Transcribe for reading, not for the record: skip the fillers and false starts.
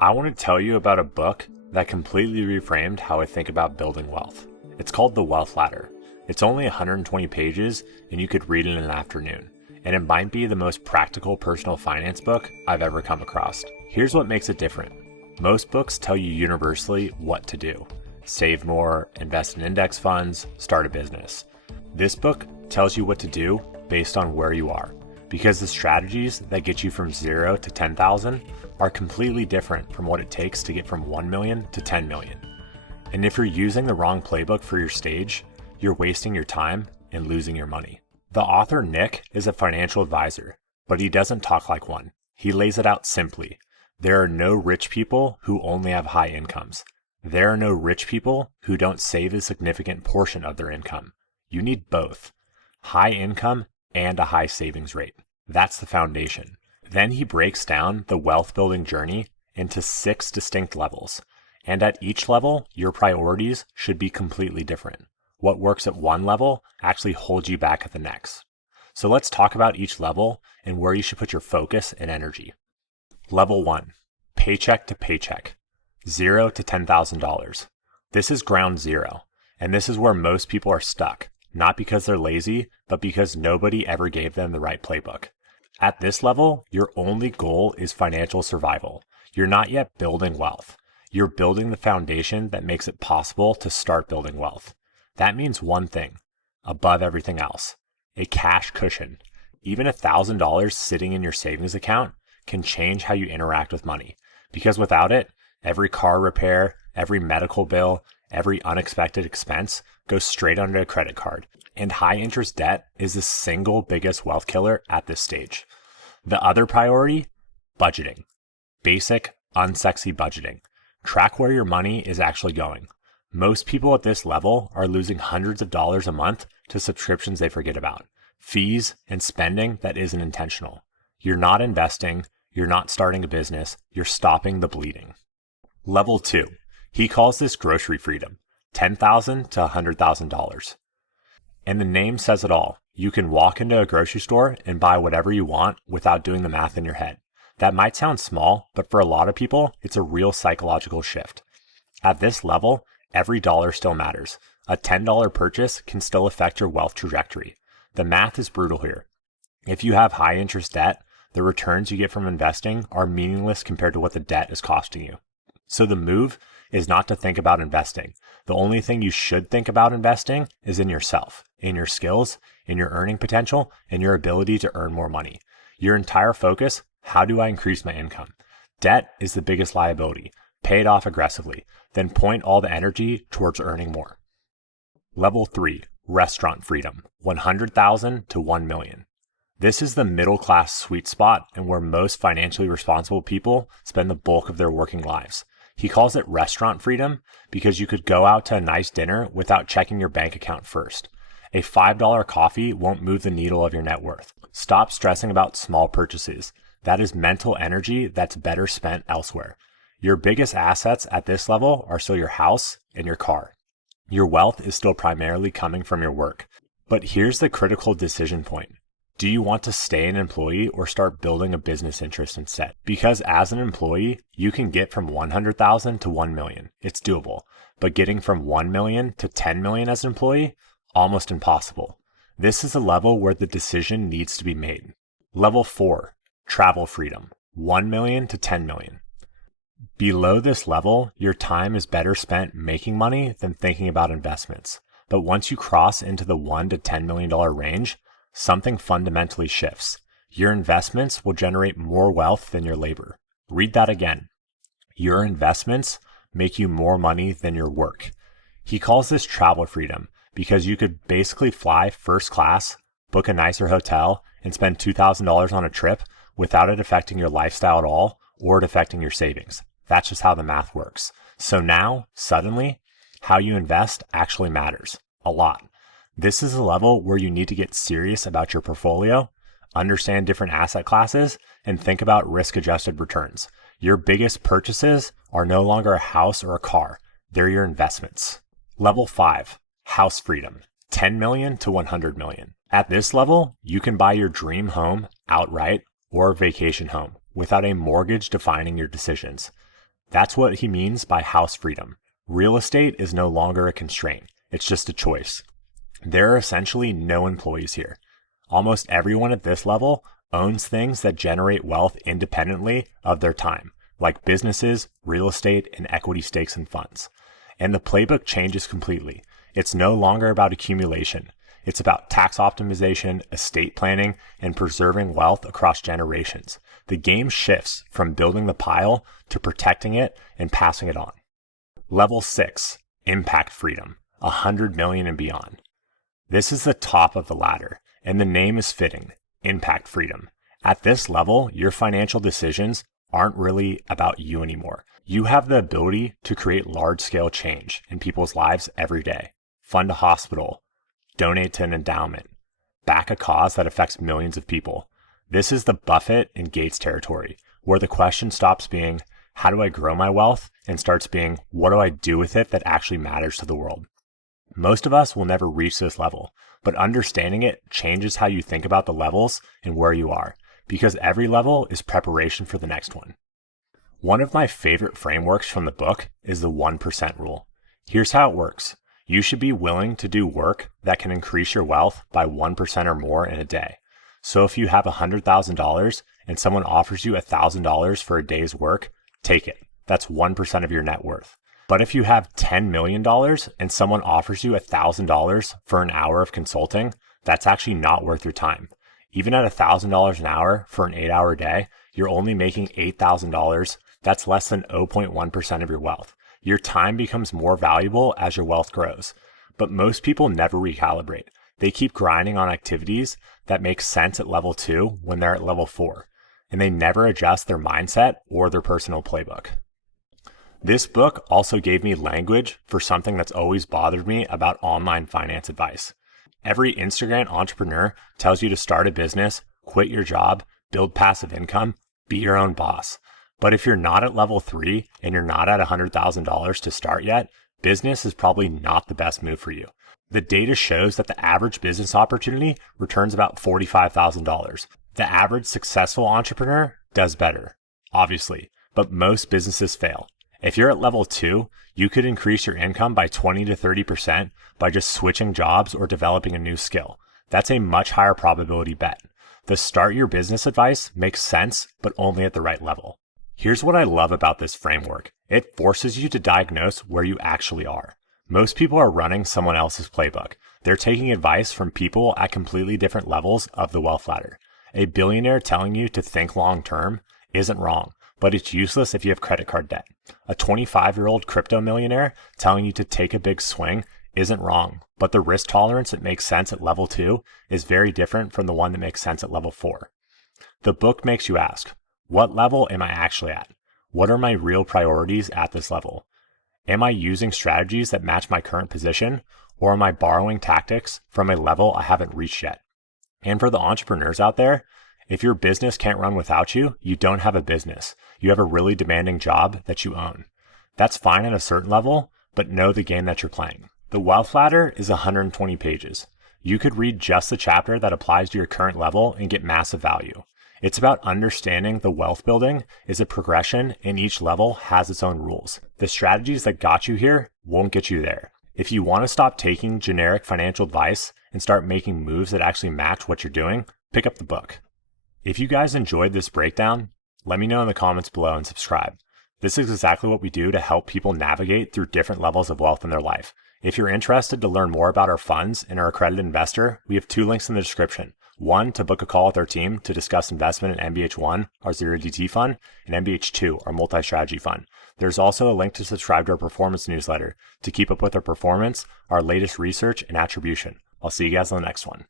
I want to tell you about a book that completely reframed how I think about building wealth. It's called The Wealth Ladder. It's only 120 pages and you could read it in an afternoon. And it might be the most practical personal finance book I've ever come across. Here's what makes it different. Most books tell you universally what to do. Save more, invest in index funds, start a business. This book tells you what to do based on where you are, because the strategies that get you from 0 to 10,000 are completely different from what it takes to get from 1 million to 10 million. And if you're using the wrong playbook for your stage, you're wasting your time and losing your money. The author, Nick, is a financial advisor, but he doesn't talk like one. He lays it out simply. There are no rich people who only have high incomes. There are no rich people who don't save a significant portion of their income. You need both, high income and a high savings rate. That's the foundation. Then he breaks down the wealth building journey into 6 distinct levels. And at each level, your priorities should be completely different. What works at one level actually holds you back at the next. So let's talk about each level and where you should put your focus and energy. Level 1, paycheck to paycheck, 0 to $10,000. This is ground zero, and this is where most people are stuck, not because they're lazy, but because nobody ever gave them the right playbook. At this level, your only goal is financial survival. You're not yet building wealth. You're building the foundation that makes it possible to start building wealth. That means one thing, above everything else, a cash cushion. Even $1,000 sitting in your savings account can change how you interact with money. Because without it, every car repair, every medical bill, every unexpected expense goes straight onto a credit card. And high interest debt is the single biggest wealth killer at this stage. The other priority, budgeting. Basic, unsexy budgeting. Track where your money is actually going. Most people at this level are losing hundreds of dollars a month to subscriptions they forget about, fees and spending that isn't intentional. You're not investing, you're not starting a business, you're stopping the bleeding. Level 2, he calls this grocery freedom, $10,000 to $100,000. And the name says it all. You can walk into a grocery store and buy whatever you want without doing the math in your head. That might sound small, but for a lot of people, it's a real psychological shift. At this level, every dollar still matters. A $10 purchase can still affect your wealth trajectory. The math is brutal here. If you have high interest debt, the returns you get from investing are meaningless compared to what the debt is costing you. So the move is not to think about investing. The only thing you should think about investing is in yourself, in your skills, in your earning potential, and your ability to earn more money. Your entire focus, how do I increase my income? Debt is the biggest liability. Pay it off aggressively, then point all the energy towards earning more. Level 3, restaurant freedom, $100,000 to $1 million. This is the middle class sweet spot and where most financially responsible people spend the bulk of their working lives. He calls it restaurant freedom because you could go out to a nice dinner without checking your bank account first. A $5 coffee won't move the needle of your net worth. Stop stressing about small purchases. That is mental energy that's better spent elsewhere. Your biggest assets at this level are still your house and your car. Your wealth is still primarily coming from your work. But here's the critical decision point. Do you want to stay an employee or start building a business interest instead? Because as an employee, you can get from 100,000 to 1 million. It's doable. But getting from 1 million to 10 million as an employee, almost impossible. This is a level where the decision needs to be made. Level 4, travel freedom, 1 million to 10 million. Below this level, your time is better spent making money than thinking about investments. But once you cross into the $1 to $10 million range, something fundamentally shifts. Your investments will generate more wealth than your labor. Read that again. Your investments make you more money than your work. He calls this travel freedom because you could basically fly first class, book a nicer hotel, and spend $2,000 on a trip without it affecting your lifestyle at all or it affecting your savings. That's just how the math works. So now, suddenly, how you invest actually matters a lot. This is a level where you need to get serious about your portfolio, understand different asset classes, and think about risk-adjusted returns. Your biggest purchases are no longer a house or a car. They're your investments. Level 5, house freedom, 10 million to 100 million. At this level, you can buy your dream home outright or vacation home without a mortgage defining your decisions. That's what he means by house freedom. Real estate is no longer a constraint. It's just a choice. There are essentially no employees here. Almost everyone at this level owns things that generate wealth independently of their time, like businesses, real estate, and equity stakes in funds. And the playbook changes completely. It's no longer about accumulation. It's about tax optimization, estate planning, and preserving wealth across generations. The game shifts from building the pile to protecting it and passing it on. Level 6, impact freedom, 100 million and beyond. This is the top of the ladder, and the name is fitting, impact freedom. At this level, your financial decisions aren't really about you anymore. You have the ability to create large-scale change in people's lives every day. Fund a hospital, donate to an endowment, back a cause that affects millions of people. This is the Buffett and Gates territory, where the question stops being, how do I grow my wealth? And starts being, what do I do with it that actually matters to the world? Most of us will never reach this level, but understanding it changes how you think about the levels and where you are, because every level is preparation for the next one. One of my favorite frameworks from the book is the 1% rule. Here's how it works. You should be willing to do work that can increase your wealth by 1% or more in a day. So if you have $100,000 and someone offers you $1,000 for a day's work, take it. That's 1% of your net worth. But if you have $10 million and someone offers you $1,000 for an hour of consulting, that's actually not worth your time. Even at $1,000 an hour for an 8-hour day, you're only making $8,000. That's less than 0.1% of your wealth. Your time becomes more valuable as your wealth grows. But most people never recalibrate. They keep grinding on activities that make sense at level 2 when they're at level 4. And they never adjust their mindset or their personal playbook. This book also gave me language for something that's always bothered me about online finance advice. Every Instagram entrepreneur tells you to start a business, quit your job, build passive income, be your own boss. But if you're not at level 3 and you're not at $100,000 to start yet, business is probably not the best move for you. The data shows that the average business opportunity returns about $45,000. The average successful entrepreneur does better, obviously, but most businesses fail. If you're at level 2, you could increase your income by 20 to 30% by just switching jobs or developing a new skill. That's a much higher probability bet. The start your business advice makes sense, but only at the right level. Here's what I love about this framework. It forces you to diagnose where you actually are. Most people are running someone else's playbook. They're taking advice from people at completely different levels of the wealth ladder. A billionaire telling you to think long term isn't wrong, but it's useless if you have credit card debt. A 25-year-old crypto millionaire telling you to take a big swing isn't wrong, but the risk tolerance that makes sense at level 2 is very different from the one that makes sense at level 4. The book makes you ask, what level am I actually at? What are my real priorities at this level? Am I using strategies that match my current position, or am I borrowing tactics from a level I haven't reached yet? And for the entrepreneurs out there, if your business can't run without you, you don't have a business. You have a really demanding job that you own. That's fine at a certain level, but know the game that you're playing. The Wealth Ladder is 120 pages. You could read just the chapter that applies to your current level and get massive value. It's about understanding the wealth building is a progression and each level has its own rules. The strategies that got you here won't get you there. If you want to stop taking generic financial advice and start making moves that actually match what you're doing, pick up the book. If you guys enjoyed this breakdown, let me know in the comments below and subscribe. This is exactly what we do to help people navigate through different levels of wealth in their life. If you're interested to learn more about our funds and our accredited investor, we have 2 links in the description. One, to book a call with our team to discuss investment in MBH1, our 0DT fund, and MBH2, our multi-strategy fund. There's also a link to subscribe to our performance newsletter to keep up with our performance, our latest research, and attribution. I'll see you guys on the next one.